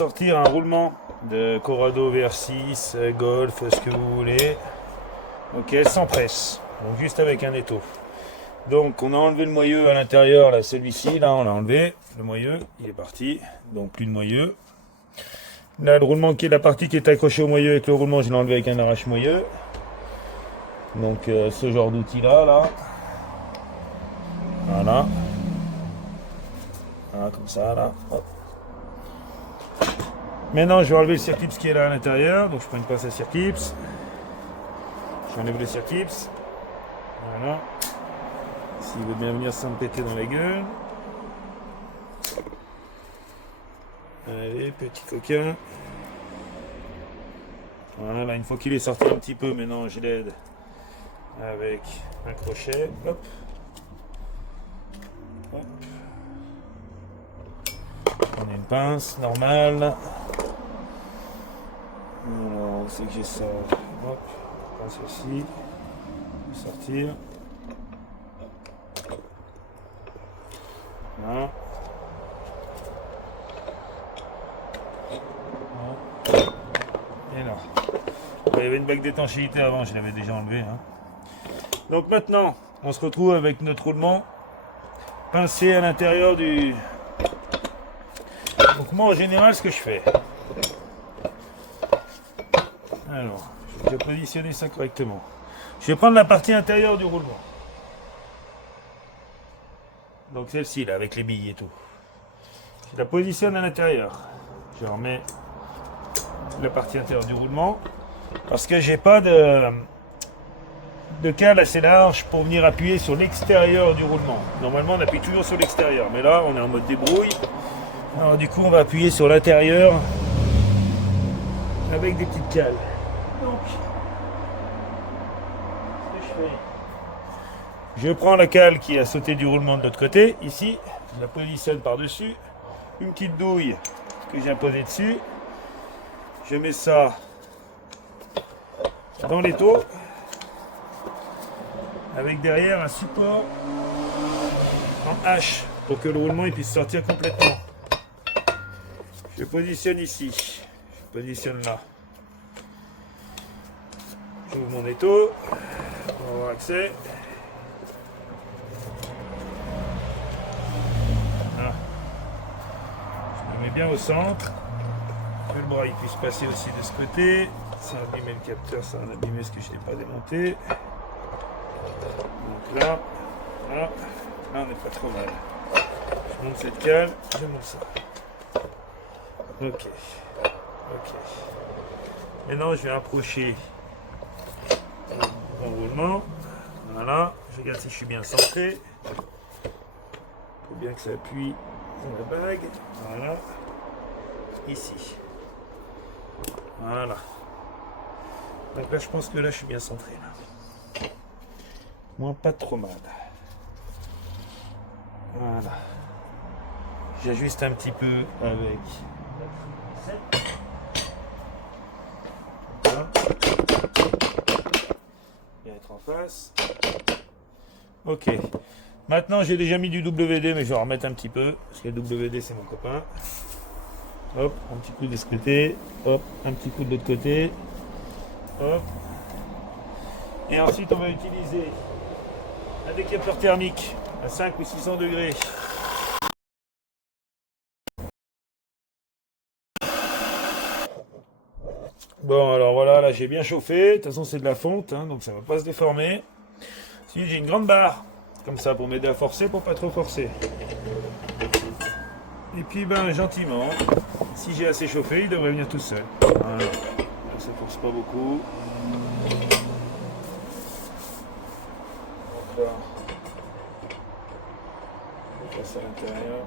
sortir un roulement de Corrado VR6, Golf, ce que vous voulez. Ok, sans presse, donc juste avec un étau. Donc on a enlevé le moyeu à l'intérieur, là, celui-ci, là on l'a enlevé, le moyeu, il est parti, donc plus de moyeu. Là le roulement qui est la partie qui est accrochée au moyeu avec le roulement, je l'ai enlevé avec un arrache-moyeu. Donc ce genre d'outil là, voilà. Voilà, comme ça, là. Hop. Maintenant, je vais enlever le circlips qui est là à l'intérieur. Donc, je prends une pince à circlips. J'enlève le circlips. Voilà. S'il veut bien venir sans me péter dans la gueule. Allez, petit coquin. Voilà, une fois qu'il est sorti un petit peu, maintenant, je l'aide avec un crochet. Hop. Hop. On a une pince normale. Alors, c'est que j'ai ça. Hop, pince aussi. Sortir. Voilà. Et là. Il y avait une bague d'étanchéité avant, je l'avais déjà enlevé. Hein. Donc maintenant, on se retrouve avec notre roulement pincé à l'intérieur du. Donc moi en général ce que je fais. Alors, je vais positionner ça correctement. Je vais prendre la partie intérieure du roulement. Donc celle-ci là avec les billes et tout. Je la positionne à l'intérieur. Je remets la partie intérieure du roulement. Parce que j'ai pas de cale assez large pour venir appuyer sur l'extérieur du roulement. Normalement on appuie toujours sur l'extérieur. Mais là on est en mode débrouille. Alors du coup on va appuyer sur l'intérieur avec des petites cales. Donc, ce que je fais, je prends la cale qui a sauté du roulement de l'autre côté, ici, je la positionne par-dessus, une petite douille que j'ai imposée dessus, je mets ça dans l'étau, avec derrière un support en H pour que le roulement il puisse sortir complètement. Je positionne ici, je positionne là. J'ouvre mon étau, on va avoir accès. Voilà. Je le mets bien au centre, que le bras il puisse passer aussi de ce côté, sans abîmer le capteur, sans abîmer ce que je n'ai pas démonté. Donc là, là on n'est pas trop mal. Je monte cette cale, je monte ça. Ok. Maintenant je vais approcher mon roulement. Voilà, je regarde si je suis bien centré. Il faut bien que ça appuie dans la bague. Voilà. Ici. Voilà. Donc là je pense que là je suis bien centré là. Moi pas trop mal. Voilà. J'ajuste un petit peu avec. Voilà. Bien être en face. Ok. Maintenant j'ai déjà mis du WD, mais je vais en remettre un petit peu. Parce que le WD c'est mon copain. Hop, un petit coup de ce côté. Hop, un petit coup de l'autre côté. Hop. Et ensuite on va utiliser un décapteur thermique à 5 ou 600 degrés. Bon alors voilà, là j'ai bien chauffé, de toute façon c'est de la fonte, hein, donc ça va pas se déformer. Ensuite j'ai une grande barre, comme ça pour m'aider à forcer, pour pas trop forcer. Et puis ben gentiment, si j'ai assez chauffé, il devrait venir tout seul. Voilà, là, ça force pas beaucoup. Donc là, je passe à l'intérieur.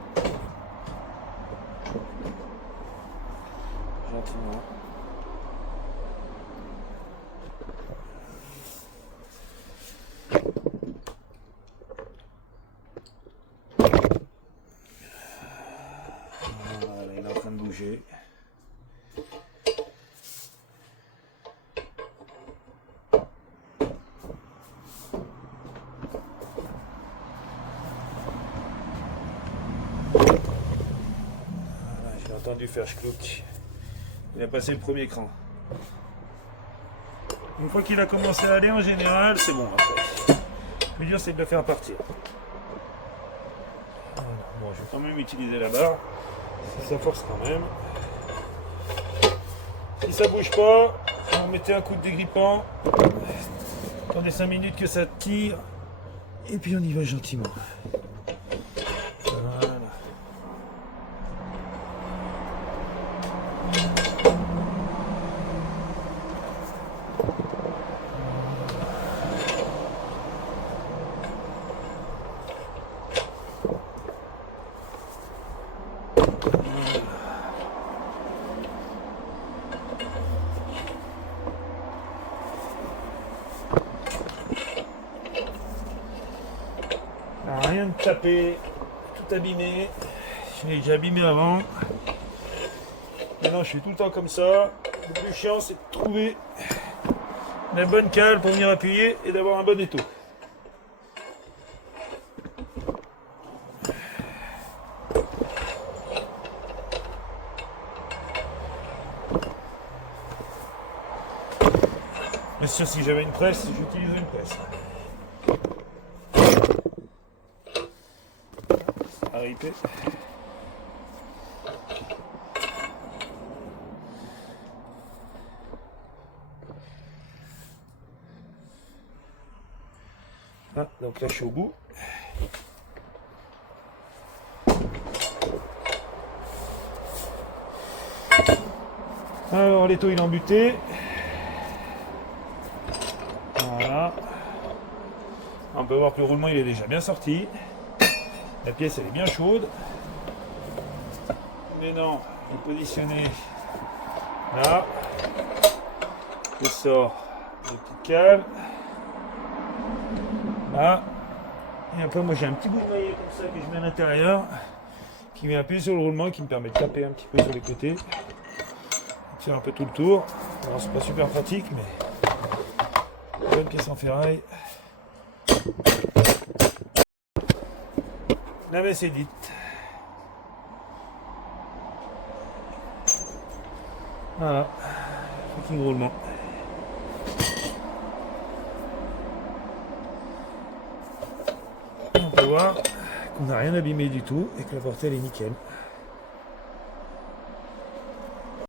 Gentiment. Voilà, il est en train de bouger. dû faire schlouk. Il a passé le premier cran. Une fois qu'il a commencé à aller, en général, c'est bon après. Le dur, c'est de le faire partir. Voilà. Bon, je vais quand même utiliser la barre. Si ça force quand même. Si ça bouge pas, vous mettez un coup de dégrippant. Attendez 5 minutes que ça tire. Et puis on y va gentiment. Voilà. Rien de taper, tout abîmé. Je l'ai déjà abîmé avant. Maintenant je suis tout le temps comme ça. Le plus chiant c'est de trouver la bonne cale pour venir appuyer et d'avoir un bon étau. Bien sûr, si j'avais une presse, j'utiliserais une presse. Arrêtez. Ah, donc là je suis au bout. Alors l'étau il est embuté. Voilà. On peut voir que le roulement il est déjà bien sorti. La pièce elle est bien chaude. Maintenant, il est positionné là. Je sors les petites cales. Là. Et après moi j'ai un petit bout de maillet comme ça que je mets à l'intérieur. Qui vient appuyer sur le roulement et qui me permet de taper un petit peu sur les côtés. Je tire un peu tout le tour. Alors c'est pas super pratique mais bonne pièce en ferraille. La messe est dite. Voilà, fucking roulement. On peut voir qu'on n'a rien abîmé du tout et que la portée elle est nickel.